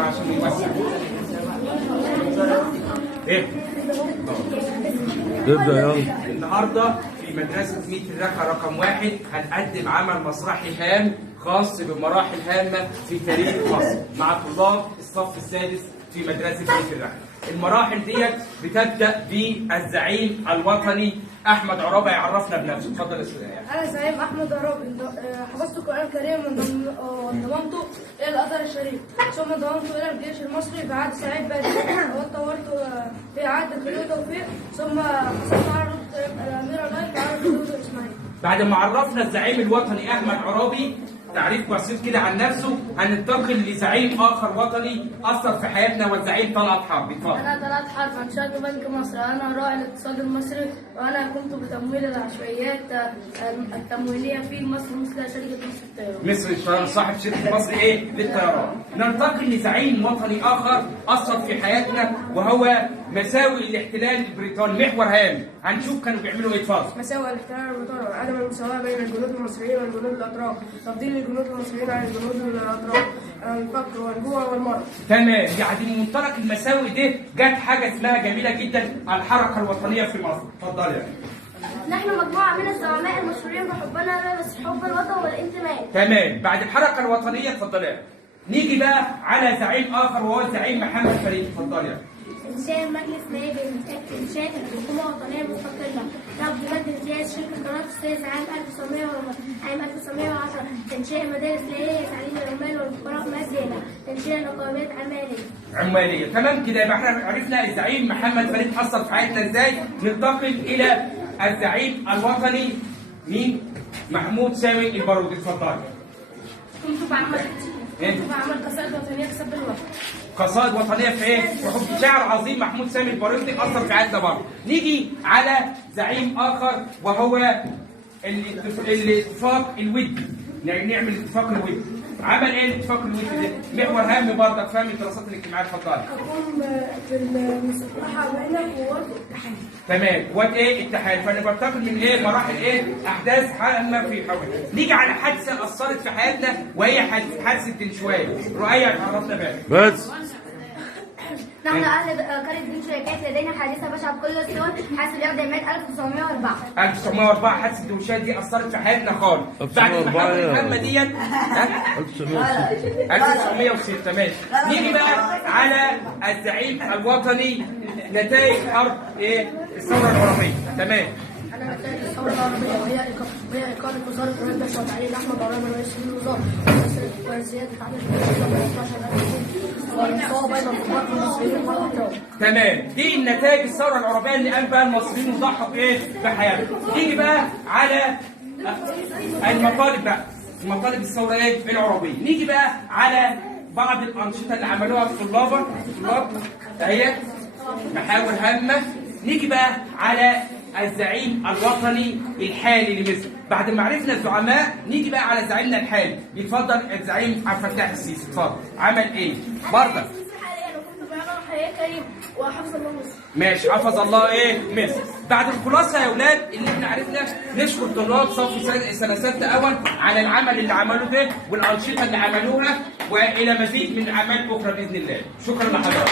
عشان يوسع ايه ابدأ يلا. النهارده في مدرسه ميت الركعه رقم 1 هنقدم عمل مسرحي هام خاص بمراحل هامه في تاريخ مصر مع طلاب الصف السادس في مدرسه ميت الركعه. المراحل ديت بتبدا بالزعيم الوطني احمد عرابه يعرفنا بنفسه. اتفضل يا استاذ. أنا زعيم أحمد عرابي، حفظت القرآن الكريم وانضممت إلى الأزهر الشريف، ثم انضممت إلى الجيش المصري بعد سعيد بدر، واتطورت في عهد الخليل توفيق، ثم حصلت على رتبة الأمير الله في عهد الخليل إسماعيل. بعد ما عرفنا الزعيم الوطني احمد عرابي تعريف بسيط كده عن نفسه، هننتقل لزعيم اخر وطني اثر في حياتنا والزعيم طلعت حرب. اتفضل. أنا طلعت حرب أنشأت بنك مصر، أنا راعي الاقتصاد المصري، وأنا قمت بتمويل العشوائيات التمويلية في مصر مثل شركة مصر للطيران. مصر الطيران صاحب شركه مصر ايه للطيران. ننتقل لزعيم وطني اخر اثر في حياتنا وهو مساوئ الاحتلال البريطاني. محور هام هنشوف كانوا بيعملوا ايه. اتفضل. مساوئ الاحتلال البريطاني، عدم المساواة بين الجنود المصريين والجنود الأتراك، تفضيل الجنود المصريين عن الجنود الأتراك، الفقر والجوع والمرض. تمام، يعني من منطلق المساوئ ده جت حاجه اسمها جميله جدا الحركه الوطنيه في مصر. اتفضل يا نحن مجموعة من الزعماء المشهورين بحبنا بس حب الوطن والانتماء. تمام، بعد الحركه الوطنيه اتفضل يا. نيجي بقى على زعيم اخر وهو الزعيم محمد فريد. اتفضل يا. إنشاء مجلس نائب إنشاء الحكومة الوطنية المستقلة، رفض مد امتياز شركة قناة السويس عام 1910، تنشئ مدارس ليلية تعليم العمال والفقراء مجانا، تنشئ نقابات عماليه. تمام كده، يبقى احنا عرفنا الزعيم محمد فريد حصل في حياتنا ازاي. ننتقل الى الزعيم الوطني مين؟ محمود سامي البارودي. اتفضل. كنت بعمل قصائد وطنية كسب الوطن. قصائد وطنيه في ايه؟ وحب شاعر عظيم محمود سامي البارودي اثر في حياتنا برضه. نيجي على زعيم اخر وهو الاتفاق الودي. نعمل اتفاق الودي. عمل ايه الاتفاق الودي ده؟ محور هام برضك فهم الدراسات الاجتماعيه. اتفضل. أقوم بالمصالحة بين قوات الاتحاد. تمام، قوات ايه؟ اتحاد. فانا بنتقل من ايه؟ مراحل ايه؟ احداث هامه في حولنا. نيجي على حادثه اثرت في حياتنا وهي حادثه دنشواي. رؤية عرفنا بقى. بس نحن أهل قرية بن شركات لدينا حادثة بشعة بكل الصور، حادث اليوم مات 1904. 1904 حادثه دنشواي دي اثرت في حياتنا خالص. بعد المحاولة الهامه ديت 1906. ماشي. نيجي بقى على الزعيم الوطني نتائج حرب ايه؟ الثوره العربيه. تمام. أنا نتائج الثورة العربية وهي إقالة وزارة الباشا وتعيين أحمد عرابي رئيس الوزراء، وزيادة عدد والمساواة بين الكبار المصريين والأتراك. تمام، دي النتائج الثوره العربيه اللي قام بها المصريين وضحوا بايه؟ بحياتهم. نيجي بقى على المطالب بقى، مطالب الثوره ايه؟ العربيه. نيجي بقى على بعض الانشطه اللي عملوها الطلاب اهي محاور هامه. نيجي بقى على الزعيم الوطني الحالي لمصر. بعد ما عرفنا الزعماء نيجي بقى على زعيمنا الحالي. يتفضل الزعيم عبد الفتاح السيسي. اتفضل. عمل ايه؟ برضه وحفظ الله مصر. ماشي، حفظ الله ايه؟ مصر. بعد الخلاصه يا اولاد اللي احنا عرفنا، نشكر طلاب صف سنه سته اول على العمل اللي عملوه ده والانشطه اللي عملوها، والى مزيد من اعمال اخرى باذن الله. شكرا لحضرتك.